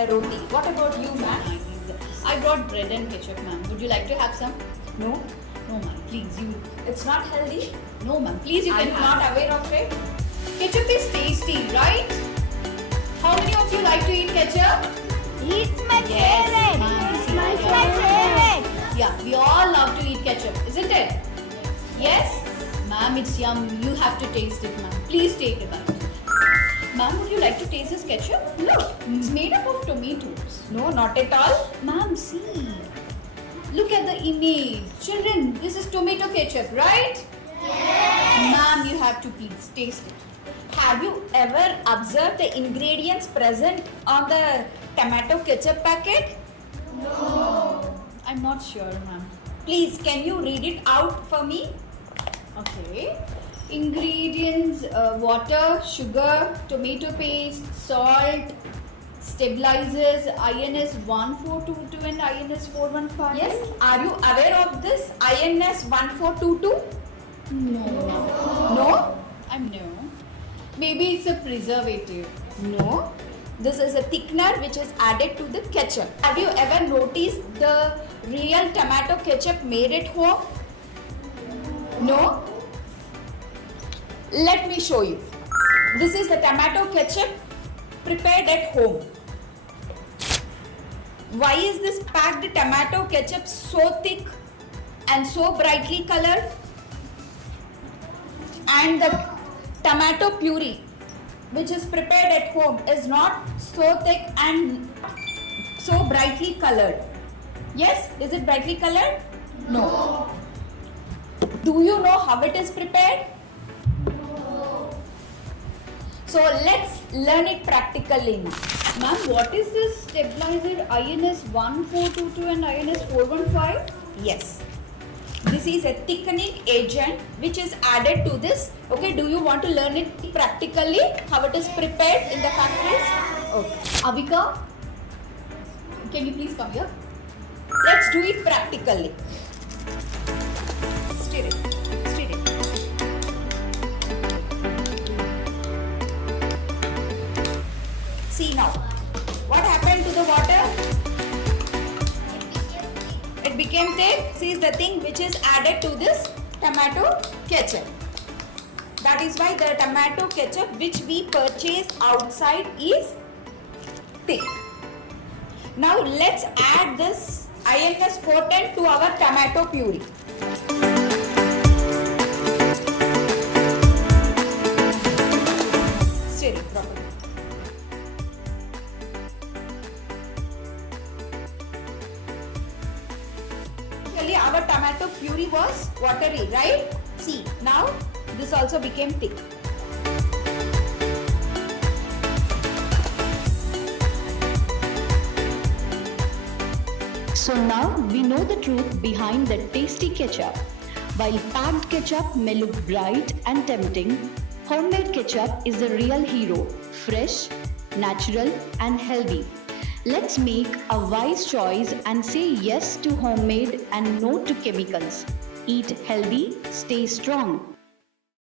a roti. What about you, ma'am? I brought bread and ketchup, ma'am. Would you like to have some? No, No, ma'am. Please, you. it's not healthy. No, ma'am. Please, you I'm can have. not aware of it. Ketchup is tasty, right? How many of you like to eat ketchup? It's my Yes, favorite. ma'am. It's my favorite. Yeah, we all love to eat ketchup, isn't it? Yes? Ma'am, it's yum. You have to taste it, ma'am. Please take a bite. Ma'am, would you like to taste this ketchup? Look, it's made up of tomatoes. No, not at all. Ma'am, see. Look at the image. Children, this is tomato ketchup, right? Yes. Ma'am, you have to please taste it. Have you ever observed the ingredients present on the tomato ketchup packet? I'm not sure, ma'am. Please, can you read it out for me? Okay. Ingredients: water, sugar, tomato paste, salt, stabilizers, INS 1422 and INS 415. Yes. Are you aware of this INS 1422? No. No? I'm no. Maybe it's a preservative. No. This is a thickener which is added to the ketchup. Have you ever noticed the real tomato ketchup made at home? No? Let me show you. This is the tomato ketchup prepared at home. Why is this packed tomato ketchup so thick and so brightly colored? And the tomato puree which is prepared at home is not so thick and so brightly colored. Yes, is it brightly colored? No. Do you know how it is prepared? So let's learn it practically now. Ma'am, what is this stabilizer INS 1422 and INS 415? Yes. This is a thickening agent which is added to this. Okay, do you want to learn it practically? How it is prepared in the factories? Okay. Avika, can you please come here? Let's do it practically. Stir it. Stir it. See now. What happened to the water? It became thick. See the thing which is added to this tomato ketchup. That is why the tomato ketchup which we purchase outside is thick. Now let's add this INS 410 to our tomato puree. Stir it properly. Actually, our tomato puree was watery, right? See, now this also became thick. So now we know the truth behind the tasty ketchup. While packed ketchup may look bright and tempting, homemade ketchup is the real hero, fresh, natural and healthy. Let's make a wise choice and say yes to homemade and no to chemicals. Eat healthy, stay strong.